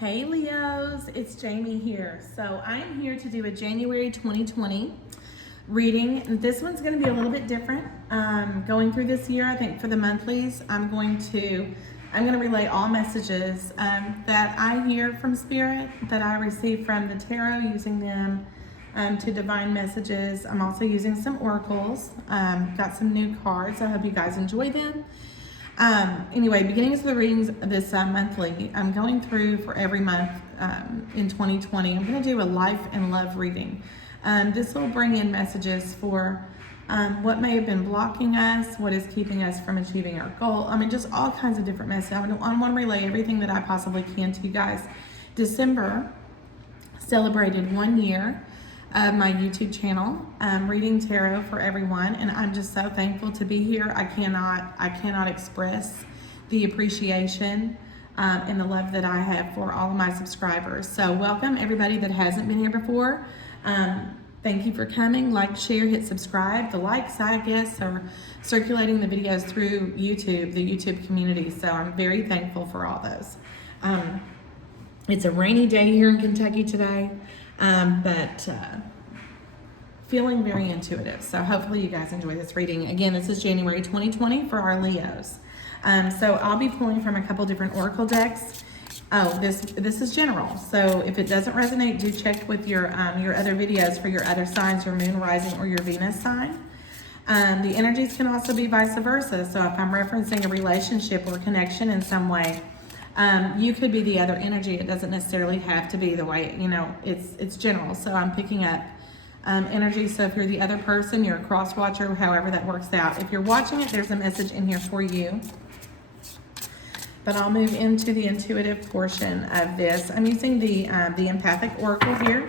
Hey Leos, it's Jamie here. So I'm here to do a January 2020 reading. And this one's going to be a little bit different. Going through this year, I think for the monthlies, I'm going to relay all messages that I hear from Spirit, that I receive from the tarot, using them to divine messages. I'm also using some oracles. Got some new cards. I hope you guys enjoy them. Anyway, beginnings of the readings this monthly, I'm going through for every month in 2020. I'm going to do a life and love reading. This will bring in messages for what may have been blocking us, what is keeping us from achieving our goal. I mean, just all kinds of different messages. I want to relay everything that I possibly can to you guys. December celebrated 1 year of my YouTube channel, reading tarot for everyone, and I'm just so thankful to be here. I cannot express the appreciation and the love that I have for all of my subscribers. So welcome everybody that hasn't been here before. Thank you for coming. Like, share, hit subscribe. The likes, I guess, are circulating the videos through YouTube, the YouTube community. So I'm very thankful for all those. It's a rainy day here in Kentucky today. But feeling very intuitive. So hopefully you guys enjoy this reading. Again, this is January 2020 for our Leos. So I'll be pulling from a couple different oracle decks. Oh, this is general. So if it doesn't resonate, do check with your other videos for your other signs, your moon, rising, or your Venus sign. The energies can also be vice versa. So if I'm referencing a relationship or connection in some way, you could be the other energy. It doesn't necessarily have to be the way, it's general. So I'm picking up energy. So if you're the other person, you're a cross watcher, however that works out. If you're watching it, there's a message in here for you. But I'll move into the intuitive portion of this. I'm using the empathic oracle here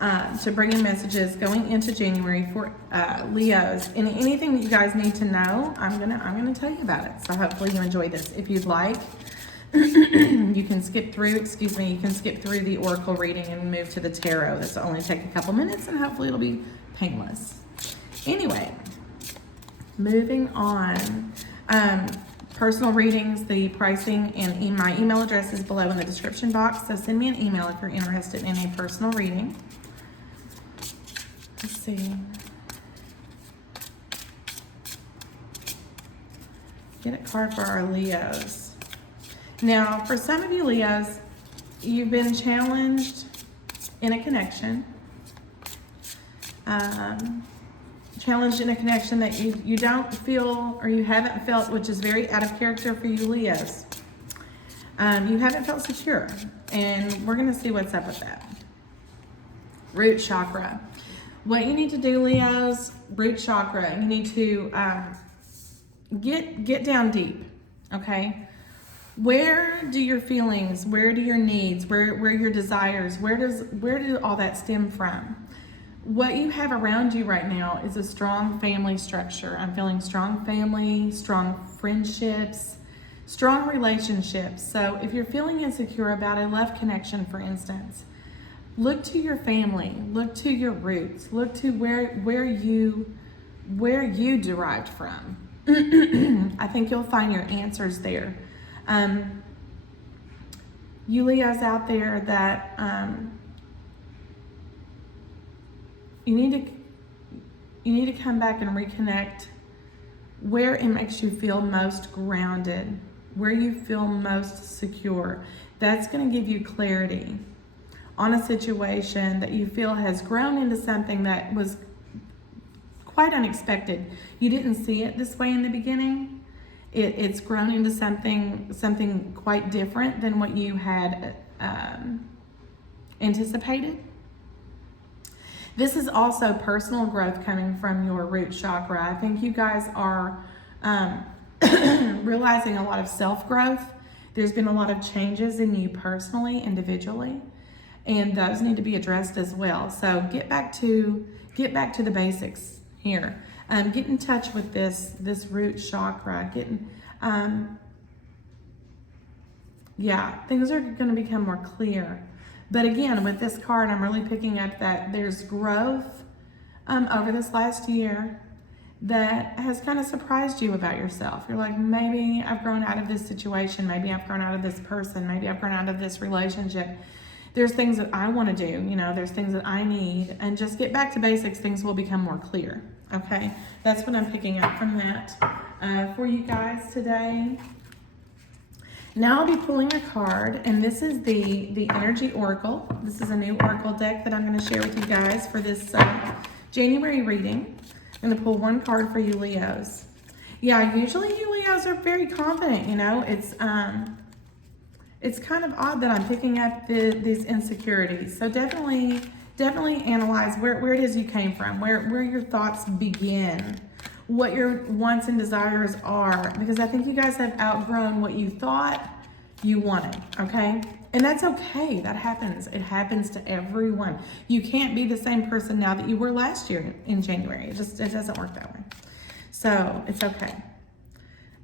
to bring in messages going into January for Leos. And anything that you guys need to know, I'm gonna tell you about it. So hopefully you enjoy this. If you'd like, you can skip through the oracle reading and move to the tarot. This will only take a couple minutes and hopefully it'll be painless. Anyway, moving on. Personal readings, the pricing, and my email address is below in the description box. So send me an email if you're interested in a personal reading. Let's see. Get a card for our Leos. Now, for some of you Leos, you've been challenged in a connection. Challenged in a connection that you don't feel, or you haven't felt, which is very out of character for you Leos. You haven't felt secure, and we're going to see what's up with that. Root chakra. What you need to do, Leos, root chakra, you need to get down deep, okay? Where do your feelings, where do your needs, where your desires, where do all that stem from? What you have around you right now is a strong family structure. I'm feeling strong family, strong friendships, strong relationships. So if you're feeling insecure about a love connection, for instance, look to your family, look to your roots, look to where you derived from. I think you'll find your answers there. You Leos out there that you need to come back and reconnect where it makes you feel most grounded, where you feel most secure. That's going to give you clarity on a situation that you feel has grown into something that was quite unexpected. You didn't see it this way in the beginning. It's grown into something quite different than what you had anticipated. This is also personal growth coming from your root chakra. I think you guys are realizing a lot of self-growth. There's been a lot of changes in you personally, individually, and those need to be addressed as well. So get back to the basics here. Get in touch with this root chakra. Things are going to become more clear. But again, with this card, I'm really picking up that there's growth over this last year. that has kind of surprised you about yourself. You're like, maybe I've grown out of this situation. Maybe I've grown out of this person. Maybe I've grown out of this relationship. There's things that I want to do. There's things that I need. And just get back to basics. Things will become more clear. Okay? That's what I'm picking up from that for you guys today. Now I'll be pulling a card, and this is the Energy Oracle. This is a new Oracle deck that I'm going to share with you guys for this January reading. I'm going to pull one card for you Leos. Yeah, usually you Leos are very confident, It's kind of odd that I'm picking up these insecurities. So definitely analyze where it is you came from, where your thoughts begin, what your wants and desires are, because I think you guys have outgrown what you thought you wanted, okay? And that's okay. That happens. It happens to everyone. You can't be the same person now that you were last year in January. It doesn't work that way. So it's okay.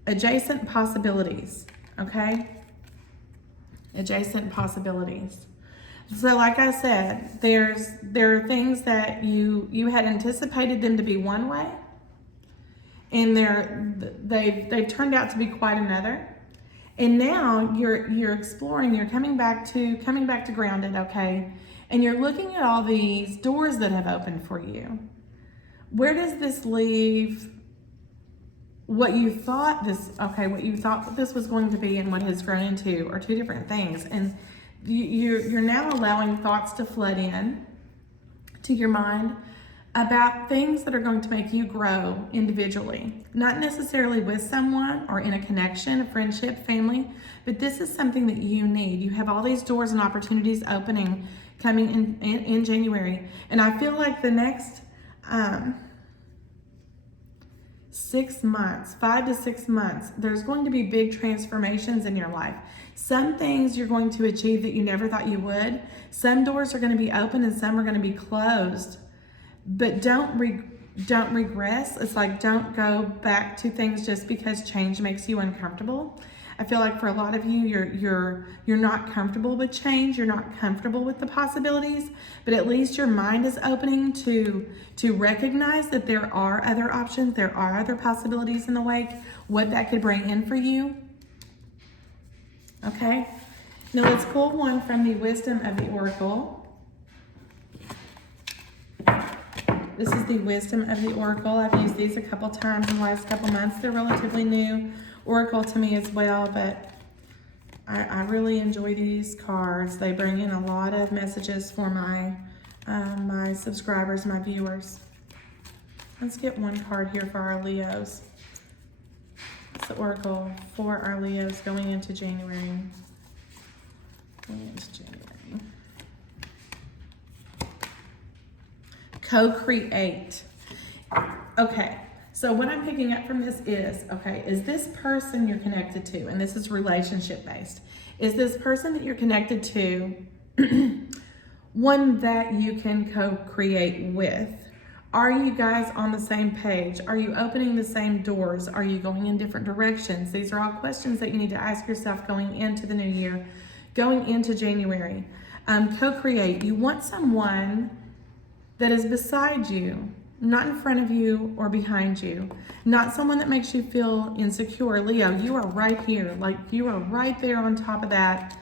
Adjacent possibilities, okay? Adjacent possibilities. So like I said, there are things that you had anticipated them to be one way, and they've turned out to be quite another. And now you're exploring, you're coming back to grounded, okay? And you're looking at all these doors that have opened for you. Where does this leave what you thought this was going to be and what has grown into are two different things. And you're now allowing thoughts to flood in to your mind about things that are going to make you grow individually, not necessarily with someone or in a connection, a friendship, family, but this is something that you need. You have all these doors and opportunities opening, coming in January. And I feel like the next 6 months, 5 to 6 months, there's going to be big transformations in your life. Some things you're going to achieve that you never thought you would. Some doors are going to be open and some are going to be closed. But don't regress. It's like, don't go back to things just because change makes you uncomfortable. I feel like for a lot of you, you're not comfortable with change. You're not comfortable with the possibilities, but at least your mind is opening to recognize that there are other options. There are other possibilities in the wake, what that could bring in for you. Okay. Now let's pull one from the Wisdom of the Oracle. This is the Wisdom of the Oracle. I've used these a couple times in the last couple months. They're relatively new Oracle to me as well, but I really enjoy these cards. They bring in a lot of messages for my my subscribers, my viewers. Let's get one card here for our Leos. It's the Oracle for our Leos going into January. Co-create. Okay, so what I'm picking up from this is this person you're connected to, and this is relationship based, is this person that you're connected to one that you can co-create with? Are you guys on the same page? Are you opening the same doors? Are you going in different directions? These are all questions that you need to ask yourself going into the new year, going into January. Co-create. You want someone that is beside you, not in front of you or behind you, not someone that makes you feel insecure. Leo, you are right here, like you are right there on top of that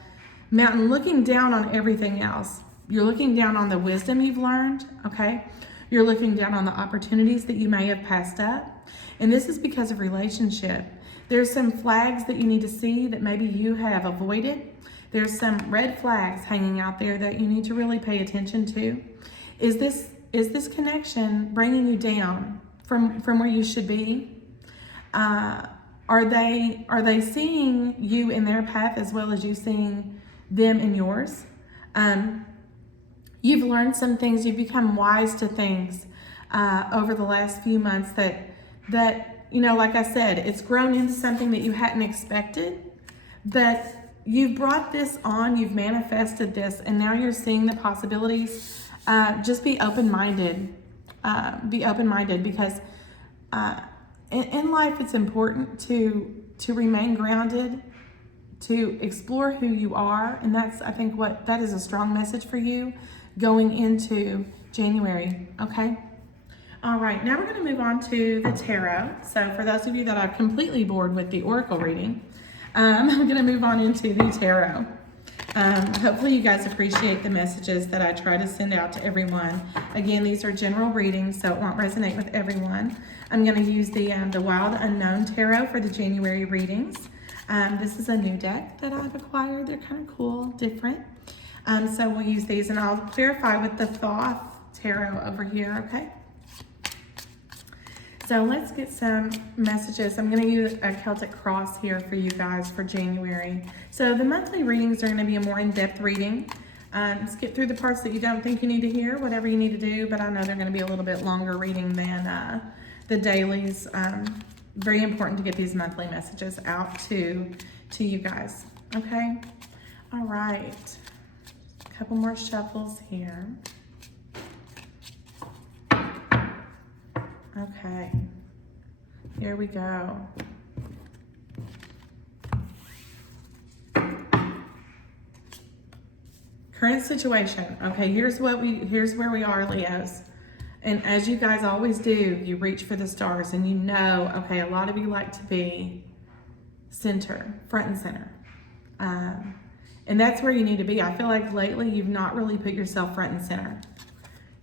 mountain, looking down on everything else. You're looking down on the wisdom you've learned, okay? You're looking down on the opportunities that you may have passed up. And this is because of relationship. There's some flags that you need to see that maybe you have avoided. There's some red flags hanging out there that you need to really pay attention to. Is this connection bringing you down from where you should be? Are they seeing you in their path as well as you seeing them in yours? You've learned some things. You've become wise to things over the last few months that like I said, it's grown into something that you hadn't expected. That you've brought this on. You've manifested this, and now you're seeing the possibilities. Just be open-minded. Be open-minded because in life it's important to remain grounded, to explore who you are, and I think that is a strong message for you going into January. Okay. All right, now we're going to move on to the tarot. So for those of you that are completely bored with the oracle reading, I'm going to move on into the tarot. Hopefully you guys appreciate the messages that I try to send out to everyone. Again, these are general readings, so it won't resonate with everyone. I'm going to use the Wild Unknown Tarot for the January readings. This is a new deck that I've acquired. They're kind of cool, different. So we'll use these, and I'll clarify with the Thoth Tarot over here, okay? So let's get some messages. I'm going to use a Celtic Cross here for you guys for January. So the monthly readings are going to be a more in-depth reading. Skip through the parts that you don't think you need to hear, whatever you need to do, but I know they're going to be a little bit longer reading than the dailies. Very important to get these monthly messages out to you guys. Okay? All right. A couple more shuffles here. Okay, here we go. Current situation. Okay, here's where we are, Leos. And as you guys always do, you reach for the stars, and you know, okay, a lot of you like to be front and center. And that's where you need to be. I feel like lately you've not really put yourself front and center.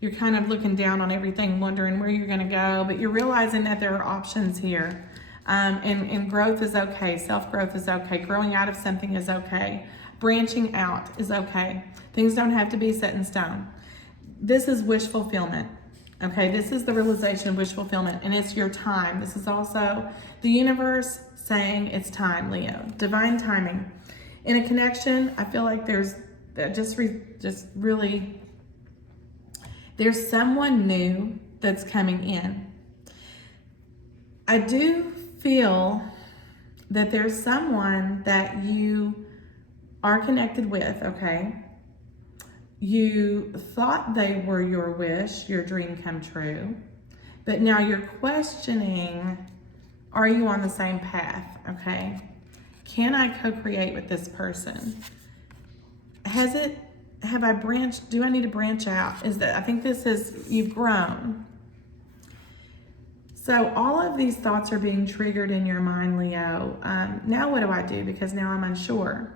You're kind of looking down on everything, wondering where you're going to go, but you're realizing that there are options here. And growth is okay. Self-growth is okay. Growing out of something is okay. Branching out is okay. Things don't have to be set in stone. This is wish fulfillment. Okay, this is the realization of wish fulfillment, and it's your time. This is also the universe saying it's time, Leo. Divine timing. In a connection, I feel like there's really... There's someone new that's coming in. I do feel that there's someone that you are connected with, okay? You thought they were your wish, your dream come true, but now you're questioning, are you on the same path, okay? Can I co-create with this person? Do I need to branch out? I think this is, you've grown. So all of these thoughts are being triggered in your mind, Leo. Now what do I do? Because now I'm unsure.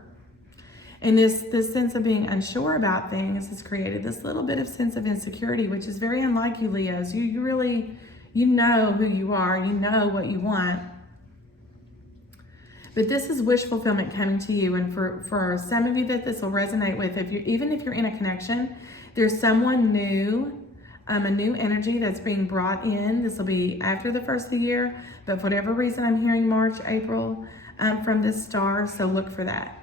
And this sense of being unsure about things has created this little bit of sense of insecurity, which is very unlike you, Leos. You really, you know who you are. You know what you want. But this is wish fulfillment coming to you, and for some of you that this will resonate with, even if you're in a connection, there's someone new, a new energy that's being brought in. This will be after the first of the year, but for whatever reason, I'm hearing March, April from this star, so look for that.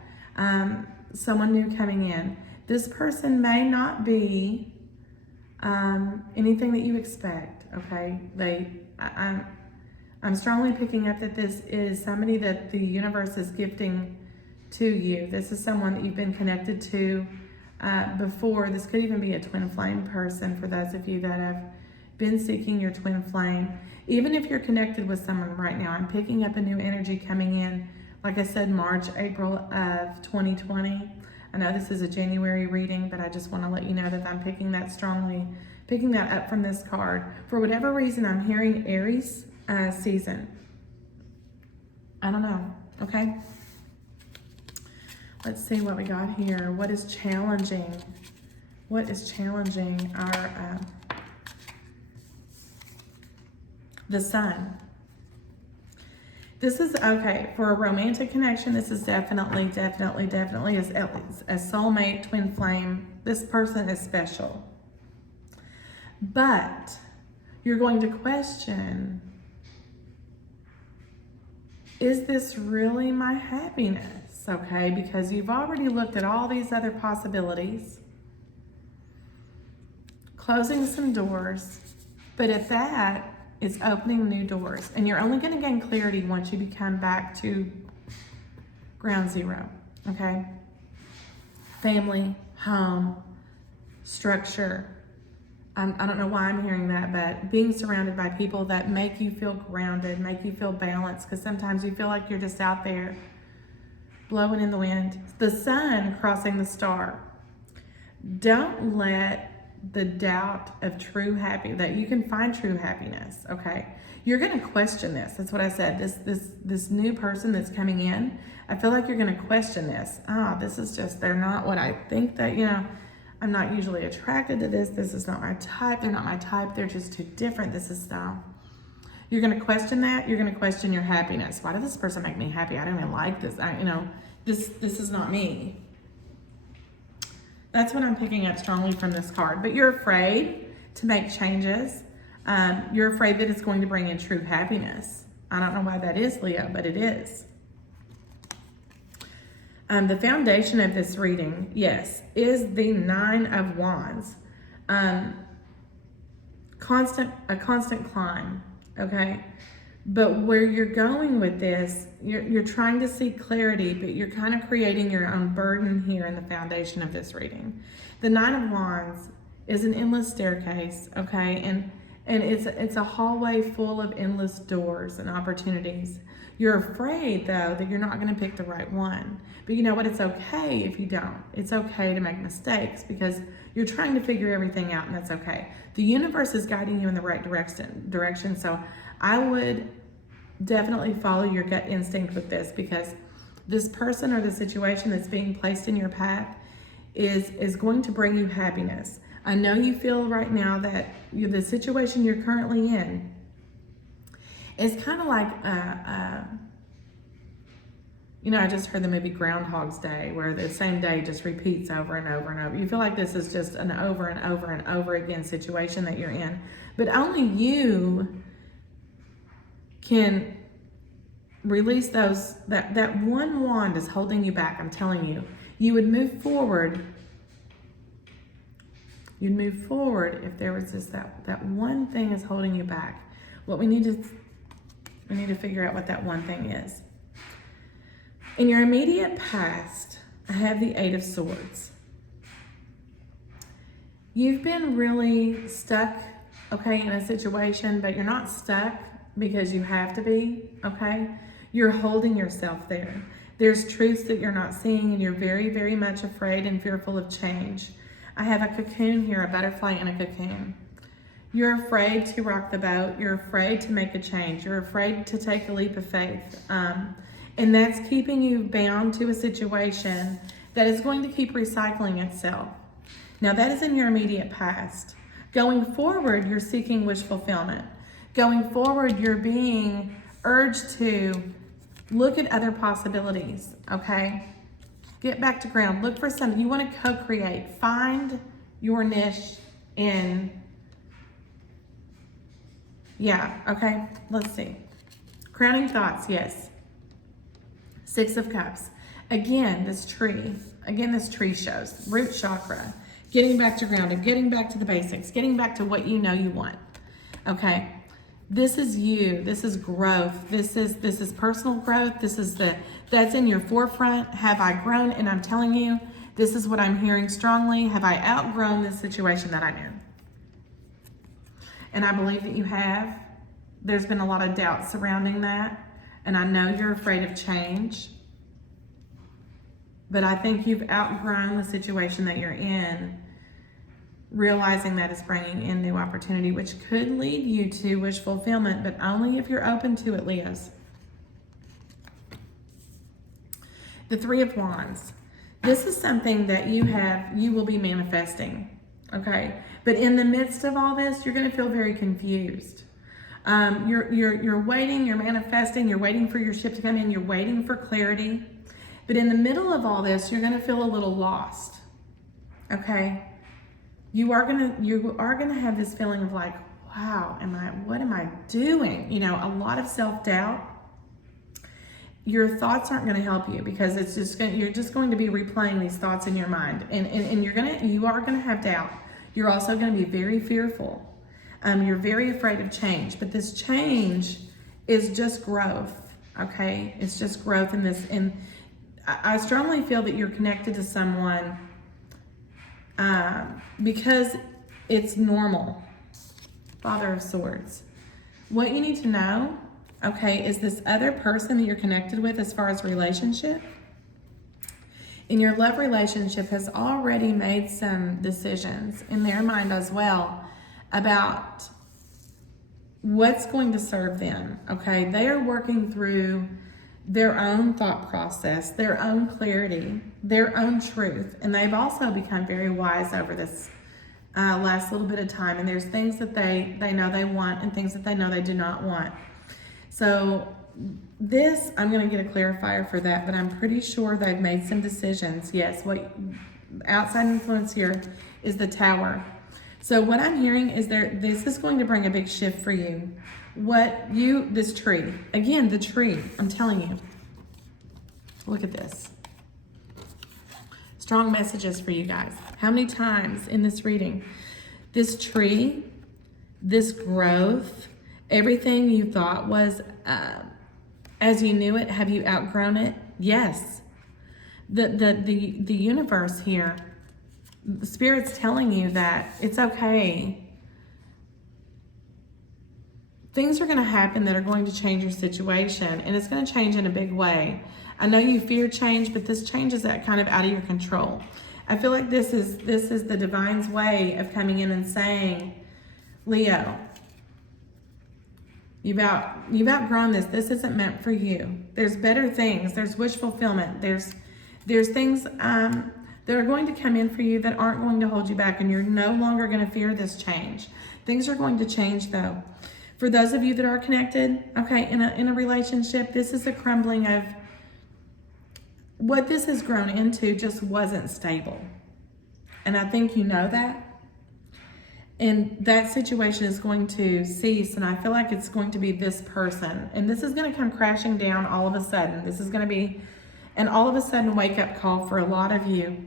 Someone new coming in. This person may not be anything that you expect, okay? I'm strongly picking up that this is somebody that the universe is gifting to you. This is someone that you've been connected to before. This could even be a twin flame person for those of you that have been seeking your twin flame. Even if you're connected with someone right now, I'm picking up a new energy coming in. Like I said, March, April of 2020. I know this is a January reading, but I just want to let you know that I'm picking that up from this card. For whatever reason, I'm hearing Aries season. I don't know, okay? Let's see what we got here. What is challenging? What is challenging our, the sun? This is, okay, for a romantic connection, this is definitely a soulmate, twin flame. This person is special. But you're going to question, is this really my happiness? Okay, because you've already looked at all these other possibilities, closing some doors, but at that, it's opening new doors. And you're only going to gain clarity once you become back to ground zero, okay? Family, home, structure. I don't know why I'm hearing that, but being surrounded by people that make you feel grounded, make you feel balanced, because sometimes you feel like you're just out there blowing in the wind. The sun crossing the star. Don't let the doubt of true happiness, that you can find true happiness, okay? You're going to question this. That's what I said. This new person that's coming in, I feel like you're going to question this. This is just, they're not what I think that, I'm not usually attracted to this. This is not my type. They're not my type. They're just too different. This is style. You're going to question that. You're going to question your happiness. Why did this person make me happy? I don't even like this. This is not me. That's what I'm picking up strongly from this card. But you're afraid to make changes. You're afraid that it's going to bring in true happiness. I don't know why that is, Leo, but it is. The foundation of this reading, yes, is the Nine of Wands. A constant climb, okay? But where you're going with this, you're trying to seek clarity, but you're kind of creating your own burden here in the foundation of this reading. The Nine of Wands is an endless staircase, okay? And it's a hallway full of endless doors and opportunities. You're afraid, though, that you're not going to pick the right one. But you know what? It's okay if you don't. It's okay to make mistakes because you're trying to figure everything out, and that's okay. The universe is guiding you in the right direction. So I would definitely follow your gut instinct with this, because this person or the situation that's being placed in your path is going to bring you happiness. I know you feel right now that the situation you're currently in is kind of like, I just heard the movie Groundhog's Day, where the same day just repeats over and over and over. You feel like this is just an over and over and over again situation that you're in. But only you can release those, that one wand is holding you back. I'm telling you, you would move forward. You'd move forward if there was just that one thing is holding you back. What we need to figure out what that one thing is. In your immediate past, I have the Eight of Swords. You've been really stuck, okay, in a situation, but you're not stuck because you have to be, okay? You're holding yourself there. There's truths that you're not seeing, and you're very, very much afraid and fearful of change. I have a cocoon here, a butterfly in a cocoon. You're afraid to rock the boat. You're afraid to make a change. You're afraid to take a leap of faith. And that's keeping you bound to a situation that is going to keep recycling itself. Now, that is in your immediate past. Going forward, you're seeking wish fulfillment. Going forward, you're being urged to look at other possibilities, okay? Get back to ground. Look for something. You want to co-create. Find your niche in... Yeah, okay, let's see. Crowning thoughts, yes. Six of Cups. Again, this tree shows root chakra, getting back to ground, and getting back to the basics, getting back to what you know you want. Okay, this is you. This is growth. This is personal growth. That's in your forefront. Have I grown? And I'm telling you, this is what I'm hearing strongly. Have I outgrown this situation that I'm in? And I believe that you have. There's been a lot of doubt surrounding that. And I know you're afraid of change. But I think you've outgrown the situation that you're in, realizing that it's bringing in new opportunity, which could lead you to wish fulfillment, but only if you're open to it, Leos. The Three of Wands. This is something that you will be manifesting, okay? But in the midst of all this, you're going to feel very confused. You're waiting, you're manifesting, you're waiting for your ship to come in, you're waiting for clarity. But in the middle of all this, you're going to feel a little lost, okay? You are going to have this feeling of like, wow, what am I doing? A lot of self-doubt. Your thoughts aren't going to help you because you're just going to be replaying these thoughts in your mind. And you are going to have doubt. You're also going to be very fearful. You're very afraid of change, but this change is just growth, okay? It's just growth in this. And I strongly feel that you're connected to someone because it's normal. Father of Swords. What you need to know, okay, is this other person that you're connected with as far as relationship in your love relationship has already made some decisions in their mind as well about what's going to serve them. Okay, they are working through their own thought process, their own clarity, their own truth, and they've also become very wise over this last little bit of time. And there's things that they know they want and things that they know they do not want. So this, I'm going to get a clarifier for that, but I'm pretty sure they've made some decisions. Yes, what outside influence here is the Tower. So what I'm hearing is this is going to bring a big shift for you. This tree, again, the tree, I'm telling you, look at this. Strong messages for you guys. How many times in this reading, this tree, this growth, everything you thought was as you knew it, have you outgrown it? Yes. The universe here, the Spirit's telling you that it's okay. Things are going to happen that are going to change your situation, and it's going to change in a big way. I know you fear change, but this change is kind of out of your control. I feel like this is the divine's way of coming in and saying, Leo, you've outgrown this. This isn't meant for you. There's better things. There's wish fulfillment. There's things that are going to come in for you that aren't going to hold you back, and you're no longer going to fear this change. Things are going to change, though. For those of you that are connected, okay, in a relationship, this is a crumbling of what this has grown into just wasn't stable. And I think you know that. And that situation is going to cease, and I feel like it's going to be this person. And this is going to come crashing down all of a sudden. This is going to be an all of a sudden wake-up call for a lot of you.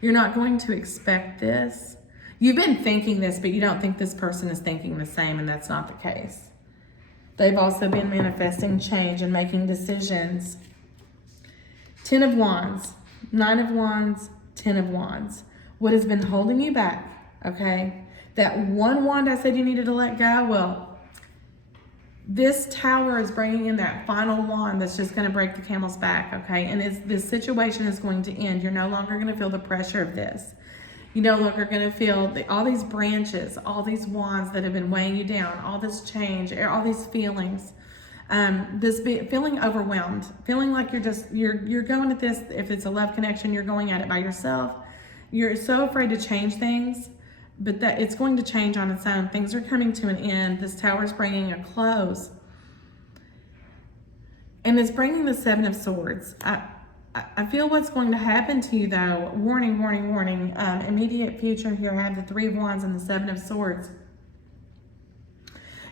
You're not going to expect this. You've been thinking this, but you don't think this person is thinking the same, and that's not the case. They've also been manifesting change and making decisions. 10 of Wands, 9 of Wands, 10 of Wands. What has been holding you back, okay? That one wand I said you needed to let go, well, this Tower is bringing in that final wand that's just going to break the camel's back, okay? And this situation is going to end. You're no longer going to feel the pressure of this. You no longer going to feel all these branches, all these wands that have been weighing you down, all this change, all these feelings, feeling overwhelmed, feeling like you're going at this. If it's a love connection, you're going at it by yourself. You're so afraid to change things, but that it's going to change on its own. Things are coming to an end. This Tower's bringing a close, and it's bringing the 7 of Swords. I feel what's going to happen to you, though. Warning, warning, warning. Immediate future here. I have the 3 of Wands and the 7 of Swords.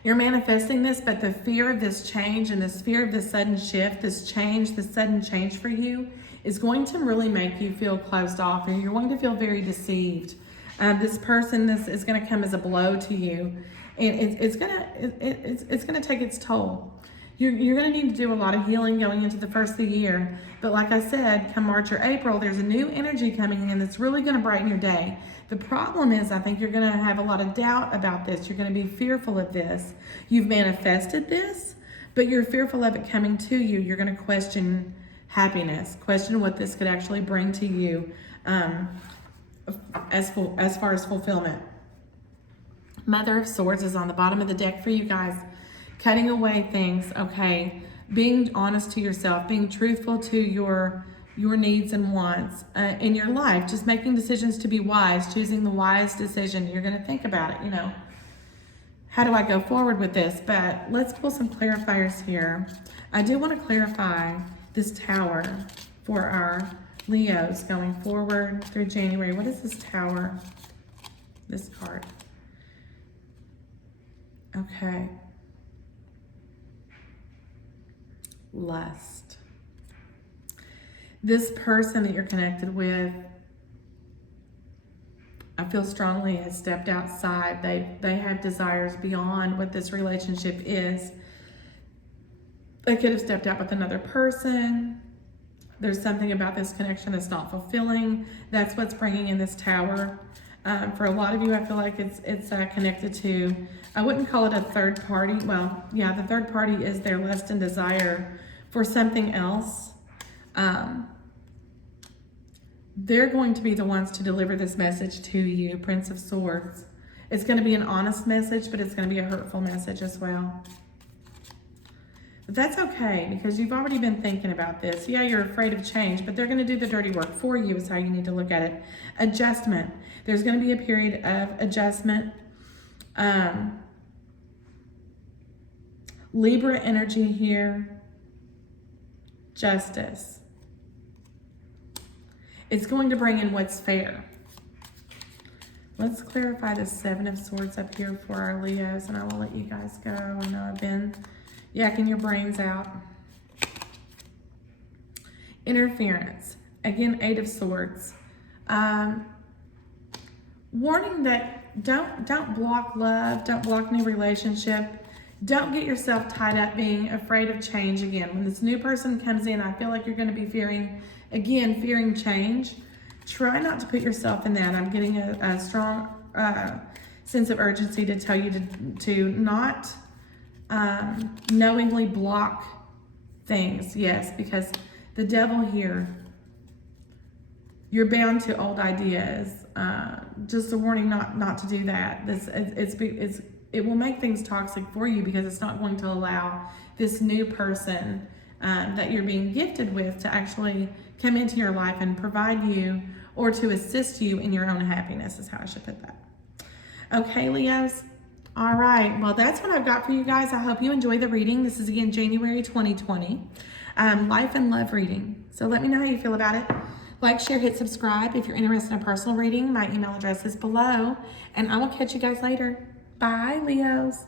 You're manifesting this, but the fear of this change and this fear of this sudden shift, this sudden change for you is going to really make you feel closed off, and you're going to feel very deceived. This person, this is going to come as a blow to you, and it's going to take its toll. You're going to need to do a lot of healing going into the first of the year. But like I said, come March or April, there's a new energy coming in that's really going to brighten your day. The problem is, I think you're going to have a lot of doubt about this. You're going to be fearful of this. You've manifested this, but you're fearful of it coming to you. You're going to question happiness, question what this could actually bring to you as far as fulfillment. Mother of Swords is on the bottom of the deck for you guys. Cutting away things, okay? Being honest to yourself, being truthful to your needs and wants in your life. Just making decisions to be wise, choosing the wise decision. You're going to think about it, how do I go forward with this? But let's pull some clarifiers here. I do want to clarify this Tower for our Leos going forward through January. What is this Tower? This card. Okay. Lust. This person that you're connected with, I feel strongly has stepped outside. They have desires beyond what this relationship is. They could have stepped out with another person. There's something about this connection that's not fulfilling. That's what's bringing in this Tower. For a lot of you, I feel like it's connected to, I wouldn't call it a third party. Well, yeah, the third party is their lust and desire for something else. They're going to be the ones to deliver this message to you, Prince of Swords. It's going to be an honest message, but it's going to be a hurtful message as well. But that's okay, because you've already been thinking about this. Yeah, you're afraid of change, but they're going to do the dirty work for you is how you need to look at it. Adjustment. There's going to be a period of adjustment. Libra energy here. Justice. It's going to bring in what's fair. Let's clarify the Seven of Swords up here for our Leos, and I will let you guys go. I know I've been yakking your brains out. Interference. Again, Eight of Swords. Warning that don't block love, don't block new relationship. Don't get yourself tied up being afraid of change again. When this new person comes in, I feel like you're going to be fearing change. Try not to put yourself in that. I'm getting a strong sense of urgency to tell you to not knowingly block things. Yes, because the devil here, you're bound to old ideas. Just a warning not to do that. It will make things toxic for you, because it's not going to allow this new person that you're being gifted with to actually come into your life and provide you, or to assist you in your own happiness, is how I should put that. Okay, Leos? All right, well, that's what I've got for you guys. I hope you enjoy the reading. This is, again, January 2020, life and love reading. So let me know how you feel about it. Like, share, hit subscribe. If you're interested in a personal reading, my email address is below, and I will catch you guys later. Bye, Leos.